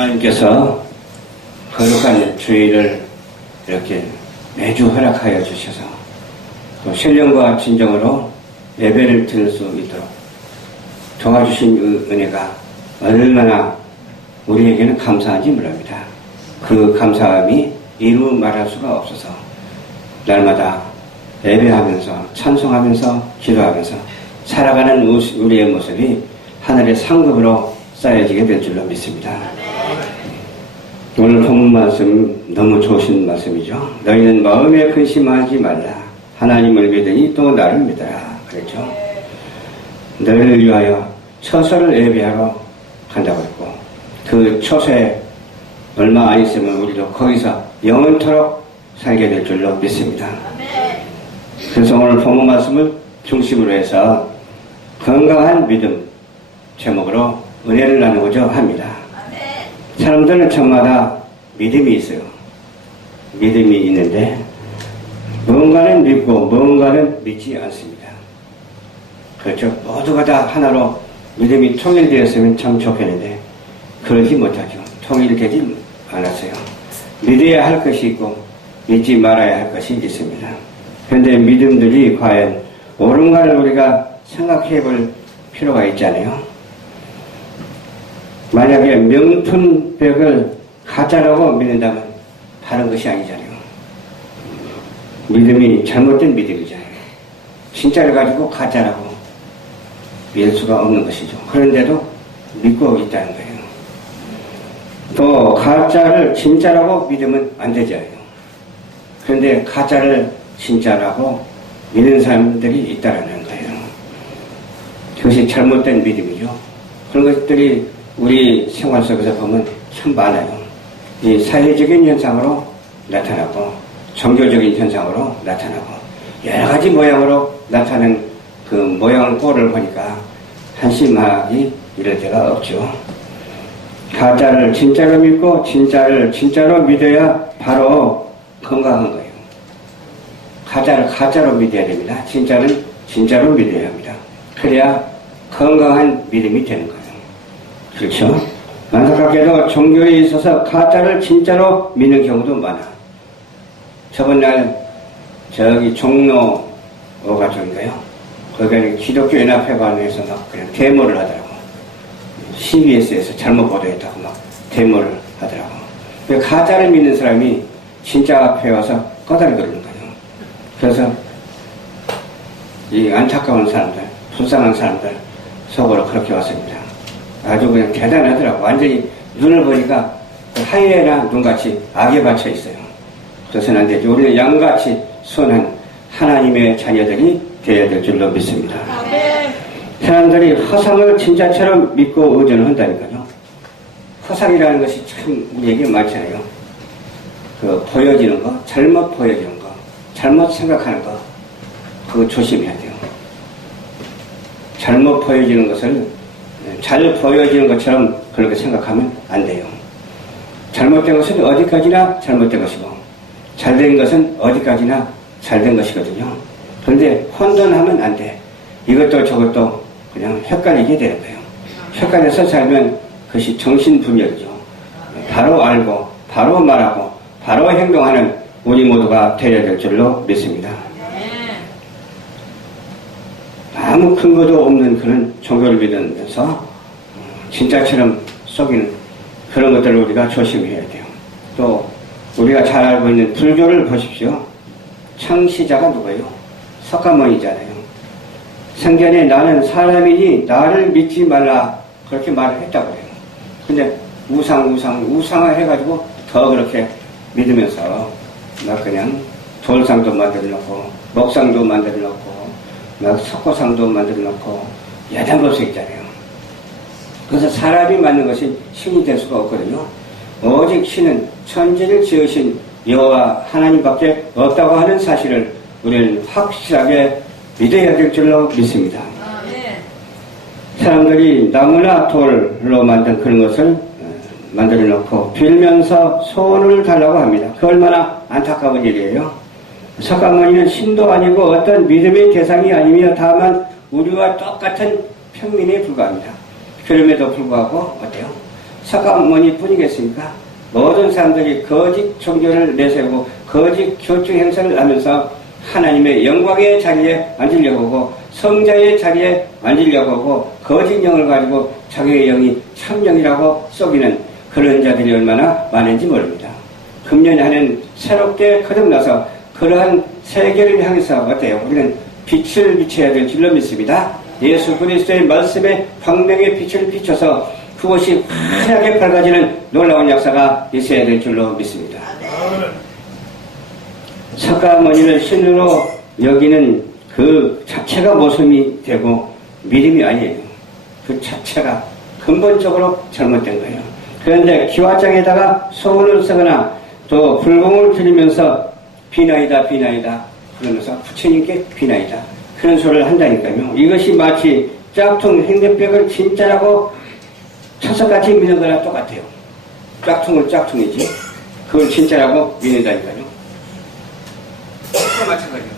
하나님께서 거룩한 주일을 이렇게 매주 허락하여 주셔서 또 신령과 진정으로 예배를 드릴 수 있도록 도와주신 은혜가 얼마나 우리에게는 감사한지 모릅니다. 그 감사함이 이루 말할 수가 없어서 날마다 예배하면서 찬송하면서 기도하면서 살아가는 우리의 모습이 하늘의 상급으로 쌓여지게 될 줄로 믿습니다. 오늘 본문 말씀 너무 좋으신 말씀이죠. 너희는 마음에 근심하지 말라. 하나님을 믿으니 또 나를 믿어라. 그랬죠. 너희를 위하여 처소를 예비하러 간다고 했고 그 처소에 얼마 안 있으면 우리도 거기서 영원토록 살게 될 줄로 믿습니다. 그래서 오늘 본문 말씀을 중심으로 해서 건강한 믿음 제목으로 은혜를 나누고자 합니다. 사람들은 저마다 믿음이 있어요. 믿음이 있는데 무언가는 믿고 무언가는 믿지 않습니다. 그렇죠. 모두가 다 하나로 믿음이 통일되었으면 참 좋겠는데 그러지 못하죠. 통일되지 않았어요. 믿어야 할 것이 있고 믿지 말아야 할 것이 있습니다. 그런데 믿음들이 과연 옳은가를 우리가 생각해 볼 필요가 있잖아요. 만약에 명품백을 가짜라고 믿는다면 다른 것이 아니잖아요. 믿음이 잘못된 믿음이잖아요. 진짜를 가지고 가짜라고 믿을 수가 없는 것이죠. 그런데도 믿고 있다는 거예요. 또 가짜를 진짜라고 믿으면 안 되잖아요. 그런데 가짜를 진짜라고 믿는 사람들이 있다는 거예요. 그것이 잘못된 믿음이죠. 그런 것들이 우리 생활 속에서 보면 참 많아요. 이 사회적인 현상으로 나타나고 종교적인 현상으로 나타나고 여러 가지 모양으로 나타나는 그 모양 꼴을 보니까 한심하기 이럴 데가 없죠. 가짜를 진짜로 믿고 진짜를 진짜로 믿어야 바로 건강한 거예요. 가짜를 가짜로 믿어야 됩니다. 진짜는 진짜로 믿어야 합니다. 그래야 건강한 믿음이 되는 거예요. 그렇죠? 안타깝게도 종교에 있어서 가짜를 진짜로 믿는 경우도 많아. 저번 날 저기 종로가 쪽인가요? 거기가 기독교 연합회관에서 막 그냥 데모를 하더라고. CBS에서 잘못 보도했다고 막 데모를 하더라고. 가짜를 믿는 사람이 진짜 앞에 와서 꺼달거리는 거예요. 그래서 이 안타까운 사람들, 불쌍한 사람들 속으로 그렇게 왔습니다. 아주 그냥 대단하더라고. 완전히 눈을 보니까 하이에나 눈같이 악에 받쳐 있어요. 그래서는 안 되죠. 우리는 양같이 선한 하나님의 자녀들이 되어야 될 줄로 믿습니다. 사람들이 허상을 진짜처럼 믿고 의존한다니까요. 허상이라는 것이 참 우리에게 많잖아요. 그 보여지는 거, 잘못 보여지는 거, 잘못 생각하는 거, 그거 조심해야 돼요. 잘못 보여지는 것을 잘 보여지는 것처럼 그렇게 생각하면 안 돼요. 잘못된 것은 어디까지나 잘못된 것이고 잘된 것은 어디까지나 잘된 것이거든요. 그런데 혼돈하면 안 돼. 이것도 저것도 그냥 헷갈리게 되는 거예요. 헷갈려서 살면 그것이 정신분열이죠. 바로 알고 바로 말하고 바로 행동하는 우리 모두가 되어야 될 줄로 믿습니다. 아무 근거도 없는 그런 종교를 믿으면서 진짜처럼 속이는 그런 것들을 우리가 조심해야 돼요. 또 우리가 잘 알고 있는 불교를 보십시오. 창시자가 누구예요? 석가모니잖아요. 생전에 나는 사람이니 나를 믿지 말라 그렇게 말을 했다고 해요. 근데 우상화 해가지고 더 그렇게 믿으면서 막 그냥 돌상도 만들어 놓고 목상도 만들어 놓고 막 석고상도 만들어 놓고 야단 볼 수 있잖아요. 그래서 사람이 만든 것이 신이 될 수가 없거든요. 오직 신은 천지를 지으신 여호와 하나님밖에 없다고 하는 사실을 우리는 확실하게 믿어야 될 줄로 믿습니다. 사람들이 나무나 돌로 만든 그런 것을 만들어 놓고 빌면서 소원을 달라고 합니다. 그 얼마나 안타까운 일이에요. 석가모니는 신도 아니고 어떤 믿음의 대상이 아니며 다만 우리와 똑같은 평민에 불과합니다. 그럼에도 불구하고 어때요? 석가모니 뿐이겠습니까? 모든 사람들이 거짓 종교를 내세우고 거짓 교주 행사를 하면서 하나님의 영광의 자리에 앉으려고 하고 성자의 자리에 앉으려고 하고 거짓 영을 가지고 자기의 영이 참영이라고 속이는 그런 자들이 얼마나 많은지 모릅니다. 금년에 하는 새롭게 거듭나서 그러한 세계를 향해서 어때요? 우리는 빛을 비춰야 될 줄로 믿습니다. 예수 그리스도의 말씀에 광명의 빛을 비춰서 그것이 환하게 밝아지는 놀라운 역사가 있어야 될 줄로 믿습니다. 석가모니를 신으로 여기는 그 자체가 모순이 되고 믿음이 아니에요. 그 자체가 근본적으로 잘못된 거예요. 그런데 기와장에다가 소원을 쓰거나 또 불공을 드리면서 비나이다 비나이다 그러면서 부처님께 비나이다 그런 소리를 한다니까요. 이것이 마치 짝퉁 행대벽을 진짜라고 쳐석같이 믿는 거랑 똑같아요. 짝퉁은 짝퉁이지 그걸 진짜라고 믿는다니까요. 또 마찬가지요.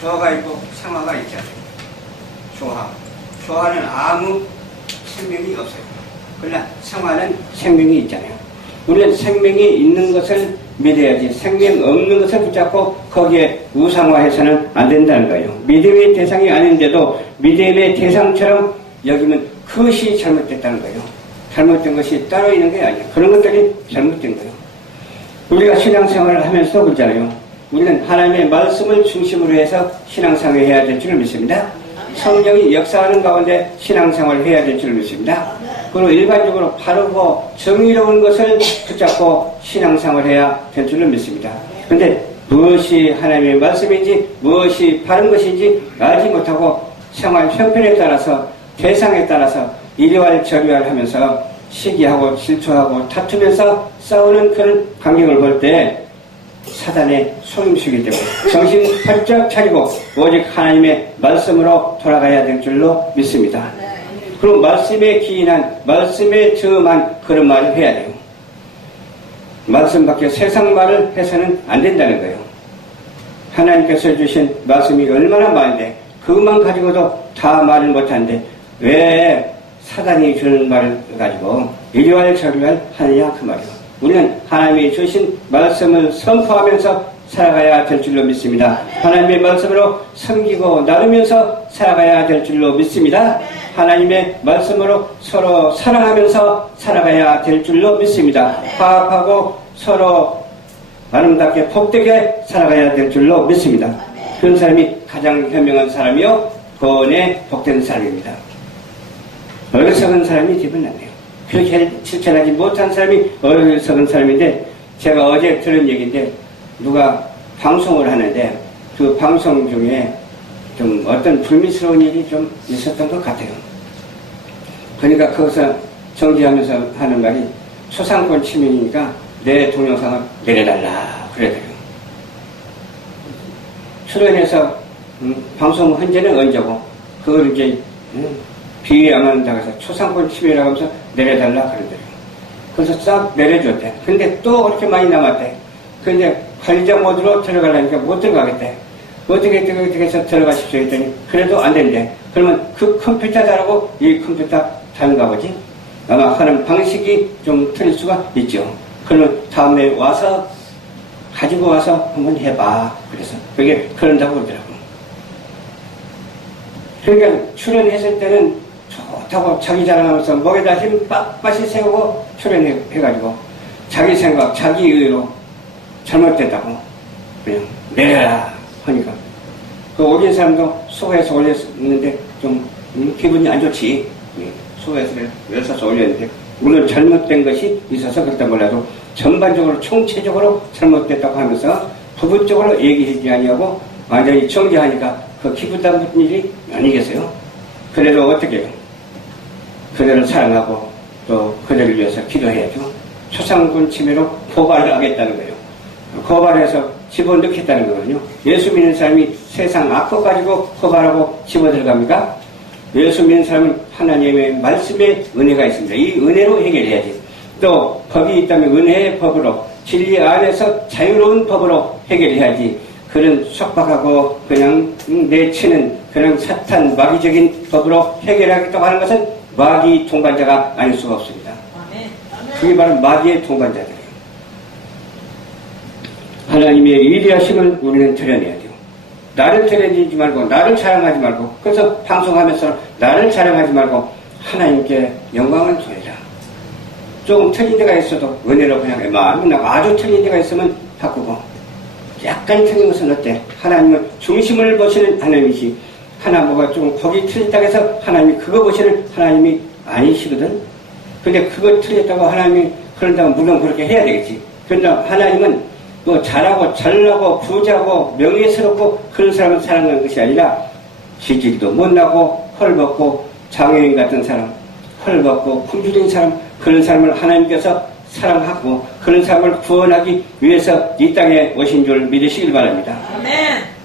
조화가 있고 상화가 있잖아요. 조화는 아무 생명이 없어요. 그러나 상화는 생명이 있잖아요. 우리는 생명이 있는 것을 믿어야지 생명 없는 것을 붙잡고 거기에 우상화해서는 안 된다는 거예요. 믿음의 대상이 아닌데도 믿음의 대상처럼 여기면 그것이 잘못됐다는 거예요. 잘못된 것이 따로 있는 게 아니에요. 그런 것들이 잘못된 거예요. 우리가 신앙생활을 하면서 그러잖아요. 우리는 하나님의 말씀을 중심으로 해서 신앙생활을 해야 될 줄을 믿습니다. 성령이 역사하는 가운데 신앙생활을 해야 될 줄을 믿습니다. 그리고 일반적으로 바르고 정의로운 것을 붙잡고 신앙생활을 해야 될 줄을 믿습니다. 그런데 무엇이 하나님의 말씀인지 무엇이 바른 것인지 알지 못하고 생활 형편에 따라서 대상에 따라서 이리왈 저리왈 하면서 시기하고 질투하고 다투면서 싸우는 그런 광경을 볼 때 사단의 속임수이기 때문에 정신 바짝 차리고 오직 하나님의 말씀으로 돌아가야 될 줄로 믿습니다. 그럼 말씀에 기인한 말씀에 저음한 그런 말을 해야 돼요. 말씀 밖에 세상 말을 해서는 안 된다는 거예요. 하나님께서 주신 말씀이 얼마나 많은데 그것만 가지고도 다 말을 못하는데 왜 사단이 주는 말을 가지고 이리왈 저리왈 하느냐 그 말이에요. 우리는 하나님이 주신 말씀을 선포하면서 살아가야 될 줄로 믿습니다. 하나님의 말씀으로 섬기고 나누면서 살아가야 될 줄로 믿습니다. 하나님의 말씀으로 서로 사랑하면서 살아가야 될 줄로 믿습니다. 화합하고 서로 아름답게 복되게 살아가야 될 줄로 믿습니다. 그런 사람이 가장 현명한 사람이요 구원에 복된 사람입니다. 어리석은 사람이 기분 나네요. 그렇게 실천하지 못한 사람이 어리석은 사람인데 제가 어제 들은 얘기인데 누가 방송을 하는데 그 방송 중에 좀 어떤 불미스러운 일이 좀 있었던 것 같아요. 그러니까 거기서 정지하면서 하는 말이 초상권 침해니까 내 동영상을 내려달라 그래요. 출연해서 방송 헌재는 언제고 그걸 이제 비위 안 한다고 해서 초상권 침해라고 하면서 내려달라 그러더래요. 그래서 싹 내려줬대. 근데 또 그렇게 많이 남았대. 근데 관리자 모드로 들어가려니까 못 들어가겠대. 어떻게 해서 들어가십시오 했더니 그래도 안 된대. 그러면 그 컴퓨터 다르고 이 컴퓨터 다른가 보지? 아마 하는 방식이 좀 틀릴 수가 있죠. 그러면 다음에 와서 가지고 와서 한번 해봐. 그래서 그게 그런다고 그러더라고. 그러니까 출연했을 때는 좋다고 자기 자랑하면서 목에다 힘 빡빡이 세우고 출연해가지고 자기 생각, 자기 의로 잘못됐다고 그냥 내려라 하니까 그 올린 사람도 수고해서 올렸는데 좀 기분이 안 좋지. 수고해서 열사서 올렸는데 물론 잘못된 것이 있어서 그렇다 몰라도 전반적으로 총체적으로 잘못됐다고 하면서 부분적으로 얘기하지 아니하고 완전히 정지하니까 그 기분 나쁜 일이 아니겠어요? 그래도 어떻게 해요? 그대를 사랑하고 또 그대를 위해서 기도해야죠. 초상권 침해로 고발을 하겠다는 거예요. 고발해서 집어넣겠다는 거거든요. 예수 믿는 사람이 세상 악법 가지고 고발하고 집어들어갑니까? 예수 믿는 사람은 하나님의 말씀에 은혜가 있습니다. 이 은혜로 해결해야지. 또 법이 있다면 은혜의 법으로 진리 안에서 자유로운 법으로 해결해야지. 그런 속박하고 그냥 내치는 그런 사탄 마귀적인 법으로 해결하겠다고 하는 것은 마귀 동반자가 아닐 수가 없습니다. 그게 바로 마귀의 동반자들이에요. 하나님의 위대하심을 우리는 드러내야 돼요. 나를 드러내지 말고, 나를 자랑하지 말고, 그래서 방송하면서 나를 자랑하지 말고 하나님께 영광을 돌리라. 조금 틀린 데가 있어도 은혜로 그냥 마음이 나고, 아주 틀린 데가 있으면 바꾸고, 약간 틀린 것은 어때? 하나님은 중심을 보시는 하나님이시. 하나 뭐가 좀 거기 틀렸다고 해서 하나님이 그거 보시는 하나님이 아니시거든. 근데 그거 틀렸다고 하나님이 그런다면 물론 그렇게 해야 되겠지. 그런데 하나님은 뭐 잘하고 잘나고 부자고 명예스럽고 그런 사람을 사랑하는 것이 아니라 지질도 못나고 헐벗고 장애인 같은 사람, 헐벗고 굶주린 사람, 그런 사람을 하나님께서 사랑하고 그런 사람을 구원하기 위해서 이 땅에 오신 줄 믿으시길 바랍니다. 아멘.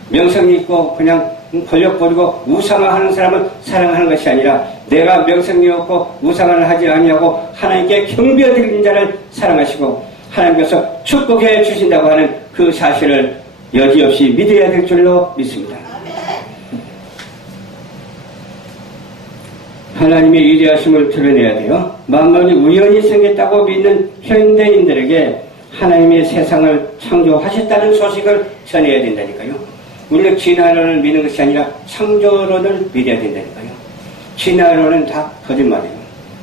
명성이 있고 그냥 권력 버리고 우상화하는 사람을 사랑하는 것이 아니라 내가 명성이 없고 우상화를 하지 아니하고 하나님께 경배드리는 자를 사랑하시고 하나님께서 축복해 주신다고 하는 그 사실을 여지없이 믿어야 될 줄로 믿습니다. 하나님의 위대하심을 드러내야 돼요. 만물이 우연히 생겼다고 믿는 현대인들에게 하나님의 세상을 창조하셨다는 소식을 전해야 된다니까요. 우리는 진화론을 믿는 것이 아니라 창조론을 믿어야 된다니까요. 진화론은 다 거짓말이에요.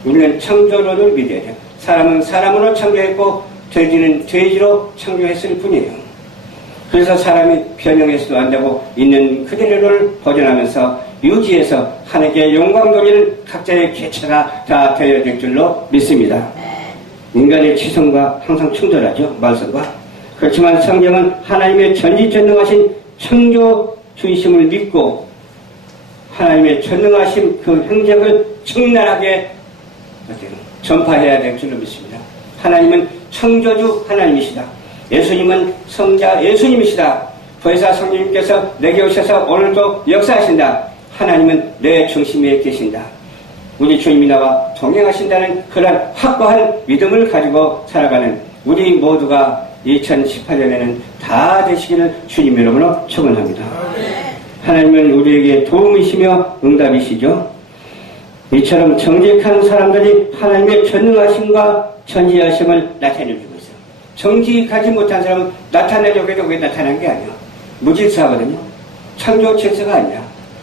우리는 창조론을 믿어야 돼요. 사람은 사람으로 창조했고 돼지는 돼지로 창조했을 뿐이에요. 그래서 사람이 변형해서도 안 되고 있는 그대로를 보존하면서 유지해서 하나님께 영광 돌리는 각자의 개체가 다 되어야 될 줄로 믿습니다. 인간의 지성과 항상 충돌하죠. 말씀과. 그렇지만 성경은 하나님의 전지전능하신 창조주의심을 믿고 하나님의 전능하신 그 행적을 적나라하게 전파해야 될 줄로 믿습니다. 하나님은 창조주 하나님이시다. 예수님은 성자 예수님이시다. 보혜사 성령님께서 내게 오셔서 오늘도 역사하신다. 하나님은 내 중심에 계신다. 우리 주님이 나와 동행하신다는 그런 확고한 믿음을 가지고 살아가는 우리 모두가 2018년에는 다 되시기를 주님 이름으로 축원합니다. 하나님은 우리에게 도움이시며 응답이시죠. 이처럼 정직한 사람들이 하나님의 전능하심과 전지하심을 나타내주고 있어요. 정직하지 못한 사람은 나타내려고 해도 왜 나타난 게 아니야. 무질서하거든요. 창조 질서가 아니야.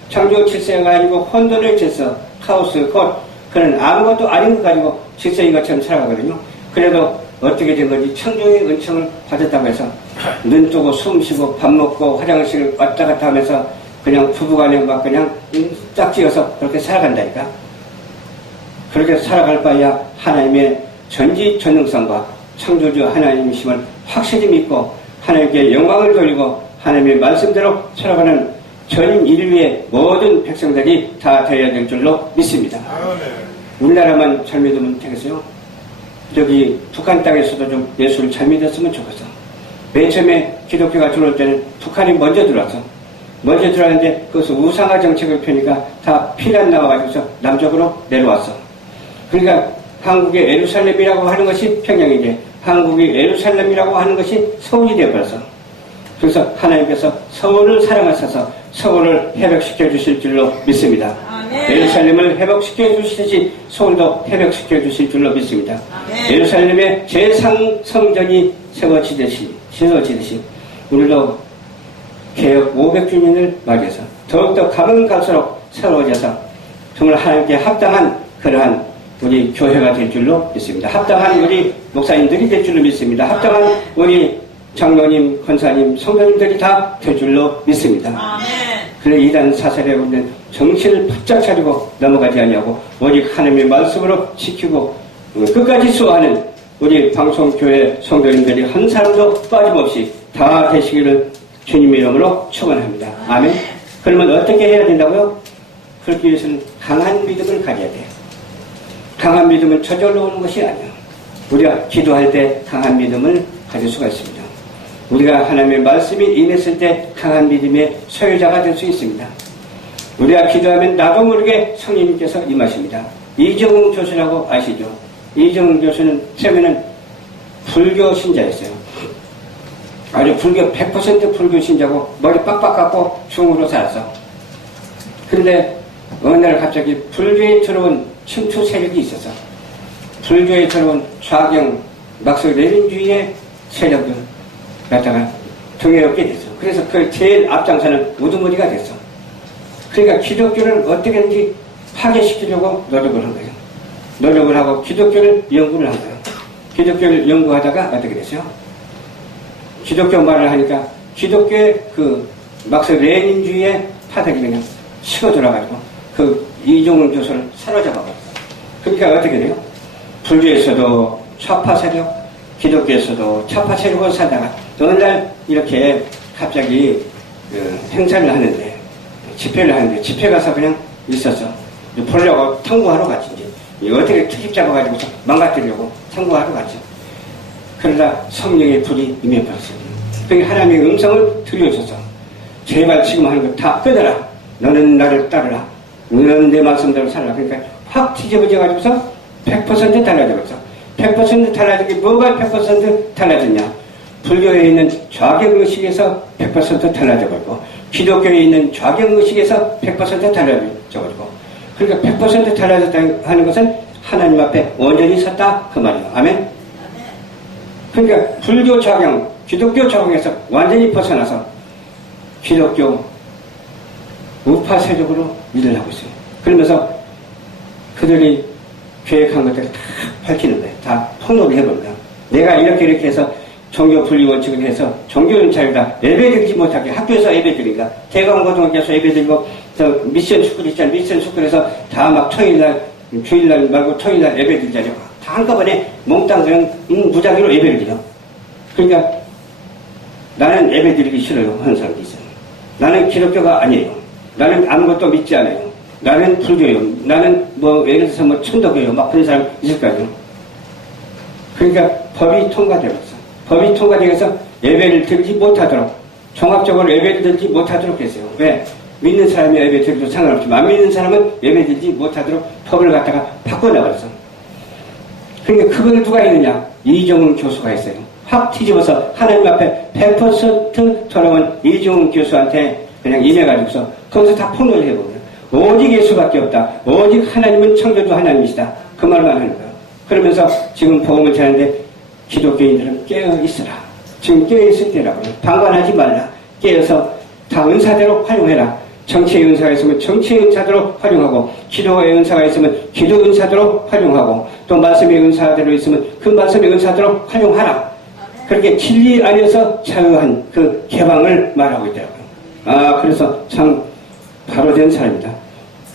창조 질서가 아니고 혼돈의 질서, 카오스, 곧 그런 아무것도 아닌 것 가지고 질서인 것처럼 살아가거든요. 그래도 어떻게 된 건지 창조의 은총을 받았다고 해서 눈 뜨고 숨 쉬고 밥 먹고 화장실 왔다 갔다 하면서 그냥 부부간에 막 그냥 짝지어서 그렇게 살아간다니까. 그렇게 살아갈 바에야 하나님의 전지전능성과 창조주 하나님이심을 확실히 믿고 하나님께 영광을 돌리고 하나님의 말씀대로 살아가는 전 인류의 모든 백성들이 다 되어야 될 줄로 믿습니다. 우리나라만 잘 믿으면 되겠어요? 저기 북한 땅에서도 좀 예수를 잘 믿었으면 좋겠어. 맨 처음에 기독교가 들어올 때는 북한이 먼저 들어왔어. 먼저 들어왔는데 그것을 우상화 정책을 펴니까 다 피난 나와가지고서 남쪽으로 내려왔어. 그러니까 한국의 예루살렘이라고 하는 것이 평양인데 한국이 예루살렘이라고 하는 것이 서울이 되어버렸어. 그래서 하나님께서 서울을 사랑하셔서 서울을 회복시켜 주실 줄로 믿습니다. 아멘. 예루살렘을 회복시켜 주시듯이 서울도 회복시켜 주실 줄로 믿습니다. 아멘. 예루살렘의 제3성전이 세워지듯이 우리도 개혁 500주년을 맞이해서 더욱더 가면 갈수록 새로워져서 정말 하나님께 합당한 그러한 우리 교회가 될 줄로 믿습니다. 합당한 우리 목사님들이 될 줄로 믿습니다. 합당한 우리 장로님, 권사님, 성도님들이 다 될 줄로 믿습니다. 그래 이단 사설에 오는 정신을 바짝 차리고 넘어가지 아니하고 오직 하나님의 말씀으로 지키고 끝까지 수호하는 우리 방송교회 성도님들이 한 사람도 빠짐없이 다 되시기를 주님의 이름으로 축원합니다. 아멘. 그러면 어떻게 해야 된다고요? 그렇기 위해서는 강한 믿음을 가져야 돼요. 강한 믿음은 저절로 오는 것이 아니에요. 우리가 기도할 때 강한 믿음을 가질 수가 있습니다. 우리가 하나님의 말씀이 임했을 때 강한 믿음의 소유자가 될 수 있습니다. 우리가 기도하면 나도 모르게 성령님께서 임하십니다. 이정웅 교수라고 아시죠? 이정웅 교수는 처음에는 불교 신자였어요. 아주 불교 100% 불교 신자고 머리 빡빡 깎고 중으로 살았어. 그런데 어느 날 갑자기 불교에 들어온 침투 세력이 있어서 불교에 들어온 좌경, 막스 레닌주의의 세력을 갖다가 등에 업게 됐어. 그래서 그 제일 앞장서는 우두머리가 됐어. 그러니까 기독교를 어떻게든지 파괴시키려고 노력을 한 거예요. 노력을 하고 기독교를 연구를 한 거예요. 기독교를 연구하다가 어떻게 됐어요? 기독교 말을 하니까 기독교의 그 막스 레닌주의의 파닥이 그냥 치고 들어가지고 그 이종훈 교수를 사로잡아 버렸어요. 그러니까 어떻게 돼요? 불교에서도 좌파 세력, 기독교에서도 좌파 세력을 살다가 어느 날 이렇게 갑자기 그 행사를 하는데, 집회를 하는데, 집회 가서 그냥 있었어. 보려고 탐구하러 갔지. 이제 어떻게 트집 잡아가지고 망가뜨리려고 탐구하러 갔지. 그러다 성령의 불이 임해버렸어요. 그러니까 하나님의 음성을 들려줬어. 제발 지금 하는 거 다 끊어라. 너는 나를 따르라. 너는 내 말씀대로 살라. 그러니까 확 뒤집어져가지고서 100% 달라져버렸어. 100% 달라진 게 뭐가 100% 달라졌냐? 불교에 있는 좌경의식에서 100% 달라져버리고, 기독교에 있는 좌경의식에서 100% 달라져버리고, 그러니까 100% 달라졌다 하는 것은 하나님 앞에 온전히 섰다 그 말이에요. 아멘? 그러니까 불교 좌경, 기독교 좌경에서 완전히 벗어나서 기독교 우파 세력으로 일을 하고 있어요. 그러면서 그들이 계획한 것들을 다 밝히는 거예요. 다 폭로를 해버린 거예요. 내가 이렇게 해서 종교 분리 원칙을 해서 종교는 자유다. 예배드리지 못하게 학교에서 예배드리니까 대강고등학교에서 예배드리고 저 미션 스쿨 있잖아요. 미션 스쿨에서 다 막 토요일날 주일날 말고 토요일날 예배드리자죠. 다 한꺼번에 몽땅 그냥 무작위로 예배를 드려. 그러니까 나는 예배드리기 싫어요. 하는 사람도 있어요. 나는 기독교가 아니에요. 나는 아무것도 믿지 않아요. 나는 불교요. 나는 뭐 예를 들어서 뭐 천도교요. 막 그런 사람 있을 거 아니에요. 그러니까 법이 통과되었어. 법이 통과되어서 예배를 드리지 못하도록, 종합적으로 예배를 드리지 못하도록 했어요. 왜? 믿는 사람이 예배 드려도 상관없지만 안 믿는 사람은 예배 드리지 못하도록 법을 갖다가 바꿔나갔어. 그러니까 그걸 누가 했느냐? 이종훈 교수가 했어요. 확 뒤집어서 하나님 앞에 100% 돌아온 이종훈 교수한테 그냥 임해가지고서 거기서 다 폭로를 해보고요. 오직 예수밖에 없다. 오직 하나님은 창조주 하나님이시다. 그 말만 하는 거예요. 그러면서 지금 복음을 전하는데 기독교인들은 깨어있으라. 지금 깨어있을 때라고요. 방관하지 말라. 깨어서 다 은사대로 활용해라. 정치의 은사가 있으면 정치의 은사대로 활용하고, 기도의 은사가 있으면 기도 은사대로 활용하고, 또 말씀의 은사대로 있으면 그 말씀의 은사대로 활용하라. 그렇게 진리 안에서 자유한 그 개방을 말하고 있더라고요. 아, 그래서 참 바로 된 사람이다.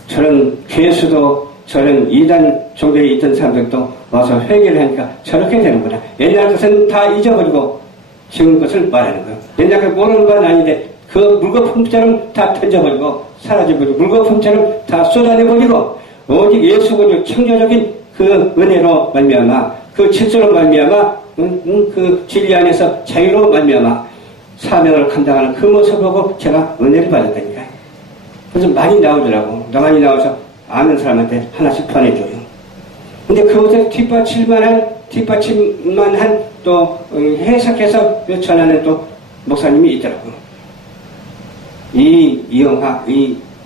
저런 괴수도 저런 이단 종교에 있던 사람들도 와서 회개를 하니까 저렇게 되는구나. 옛날 것은 다 잊어버리고 지금 것을 말하는 거예요. 옛날 것 모르는 건 아닌데 그 물거품처럼 다 던져버리고 사라져버리고 물거품처럼 다 쏟아내버리고 오직 예수 그리스도 창조적인 그 은혜로 말미암아 그 질서로 말미암아 그 진리 안에서 자유로 말미암아 사명을 감당하는 그 모습을 보고 제가 은혜를 받았다니까요. 그래서 많이 나오더라고. 많이 나와서 아는 사람한테 하나씩 보내줘요. 근데 그것을 뒷받침만 또 해석해서 전하는 또 목사님이 있더라고요. 이영하,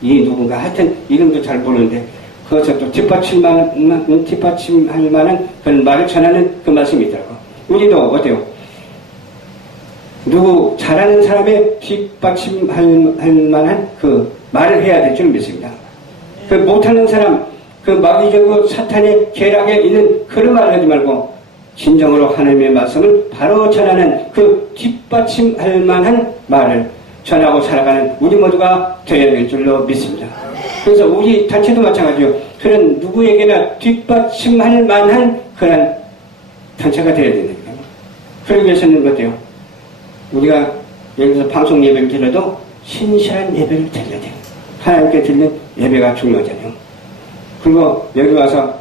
누군가 하여튼 이름도 잘 모르는데 그것을 또 뒷받침할 만한 그런 말을 전하는 그 말씀이 있더라고요. 우리도 어때요? 누구 잘하는 사람의 뒷받침할 만한 그 말을 해야 될 줄 믿습니다. 그 못하는 사람, 그 마귀적이고 사탄의 계략에 있는 그런 말을 하지 말고 진정으로 하나님의 말씀을 바로 전하는 그 뒷받침할 만한 말을 전하고 살아가는 우리 모두가 되어야 될 줄로 믿습니다. 그래서 우리 단체도 마찬가지요. 그런 누구에게나 뒷받침할 만한 그런 단체가 되어야 된다니까요. 그러기 위해서는 어때요? 우리가 예를 들어서 방송 예배를 드려도 신실한 예배를 드려야 돼요. 하나님께 드리는 예배가 중요하잖아요. 그리고 여기 와서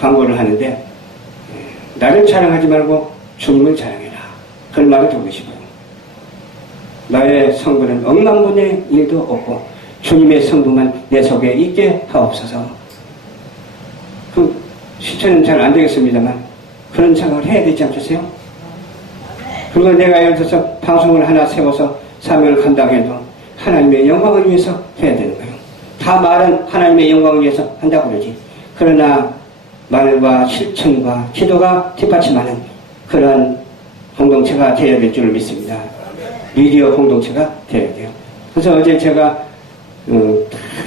광고를 하는데 나를 자랑하지 말고 주님을 자랑해라. 그런 말을 듣고 싶어요. 나의 성부는 억만분의 일도 없고 주님의 성부만 내 속에 있게 하옵소서. 그 실천은 잘 안 되겠습니다만 그런 생각을 해야 되지 않겠어요? 그리고 내가 예를 들어서 방송을 하나 세워서 사명을 감당해도 하나님의 영광을 위해서 해야 되는 거예요. 다 말은 하나님의 영광을 위해서 한다고 그러지. 그러나 말과 실천과 기도가 뒷받침하는 그러한 공동체가 되어야 될 줄 믿습니다. 미디어 공동체가 되어야 돼요. 그래서 어제 제가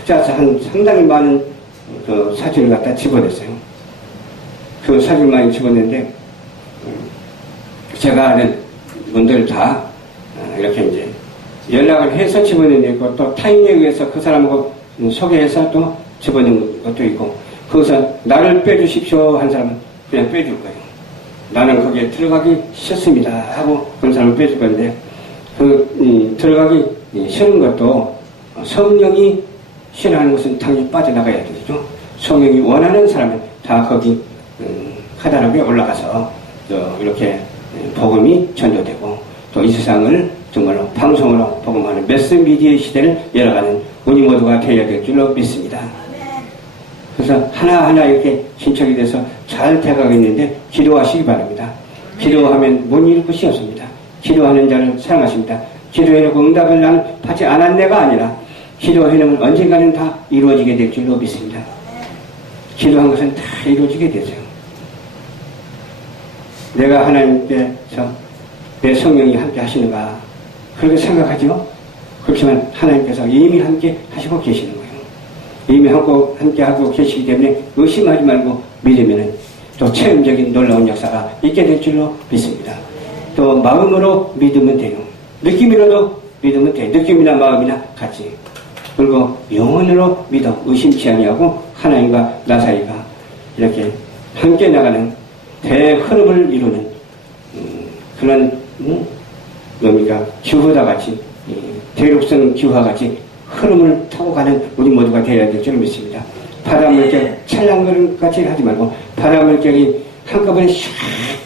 짜서 한 상당히 많은 그 사진을 갖다 집어냈어요. 그 사진을 많이 집어냈는데 제가 아는 분들 다 이렇게 이제 연락을 해서 집어낸 것도 또 타인에 의해서 그 사람하고 소개해서 또 집어낸 것도 있고, 거기서 나를 빼주십시오 한 사람은 그냥 빼줄 거예요. 나는 거기에 들어가기 싫습니다 하고 그런 사람을 빼줄 건데, 들어가기 싫은 것도 성령이 싫어하는 것은 당연히 빠져나가야 되죠. 성령이 원하는 사람은 다 거기 카다락에 올라가서 이렇게 복음이 전도되고 또 이 세상을 정말로 방송으로 복음하는 매스미디어 시대를 열어가는 우리 모두가 되어야 될 줄로 믿습니다. 그래서 하나하나 이렇게 신청이 돼서 잘 돼가고 있는데 기도하시기 바랍니다. 기도하면 못 이룰 것이 없습니다. 기도하는 자를 사랑하십니다. 기도해놓고 응답을 나는 받지 않았네가 아니라 기도해놓으면 언젠가는 다 이루어지게 될 줄로 믿습니다. 기도한 것은 다 이루어지게 되죠. 내가 하나님께서 내 성령이 함께 하시는가 그렇게 생각하죠. 그렇지만 하나님께서 이미 함께 하시고 계시는 거예요. 이미 함께 하고 계시기 때문에 의심하지 말고 믿으면 또 체험적인 놀라운 역사가 있게 될 줄로 믿습니다. 또 마음으로 믿으면 돼요. 느낌으로도 믿으면 돼요. 느낌이나 마음이나 같이. 그리고 영혼으로 믿어 의심치 아니하고 하나님과 나 사이가 이렇게 함께 나가는 대흐름을 이루는 그런 뭡니까 기후다 같이 대륙성 기후와 같이 흐름을 타고 가는 우리 모두가 되어야 될 줄 믿습니다. 바다 물결 찰랑거림 같이 하지 말고 바다 물결이 한꺼번에 샥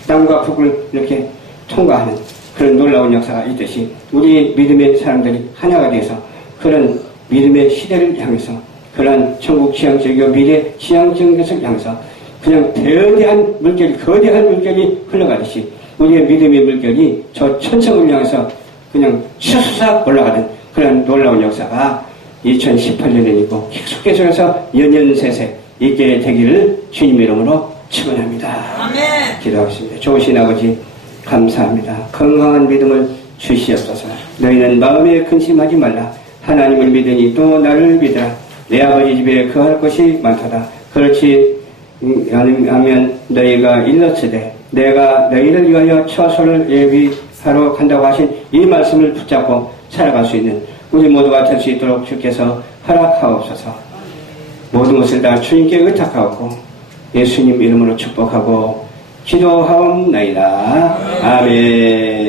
땅과 북을 이렇게 통과하는 그런 놀라운 역사가 있듯이 우리 믿음의 사람들이 하나가 돼서 그런 믿음의 시대를 향해서 그런 천국 지향적이고 미래 지향적인 것을 향해서 그냥 거대한 물결이 흘러가듯이 우리의 믿음의 물결이 저 천성을 향해서 그냥 슈수삭 올라가는 그런 놀라운 역사가 2018년에 있고 계속해서 연연세세 있게 되기를 주님의 이름으로 축원합니다. 아멘. 기도하겠습니다. 좋으신 아버지 감사합니다. 건강한 믿음을 주시옵소서. 너희는 마음에 근심하지 말라. 하나님을 믿으니 또 나를 믿으라. 내 아버지 집에 거할 것이 많도다. 그렇지 않으면 너희가 일렀으되 내가 너희를 위하여 처소를 예비하러 간다고 하신 이 말씀을 붙잡고 살아갈 수 있는 우리 모두가 될 수 있도록 주께서 허락하옵소서. 모든 것을 다 주님께 의탁하고 예수님 이름으로 축복하고 기도하옵나이다. 아멘.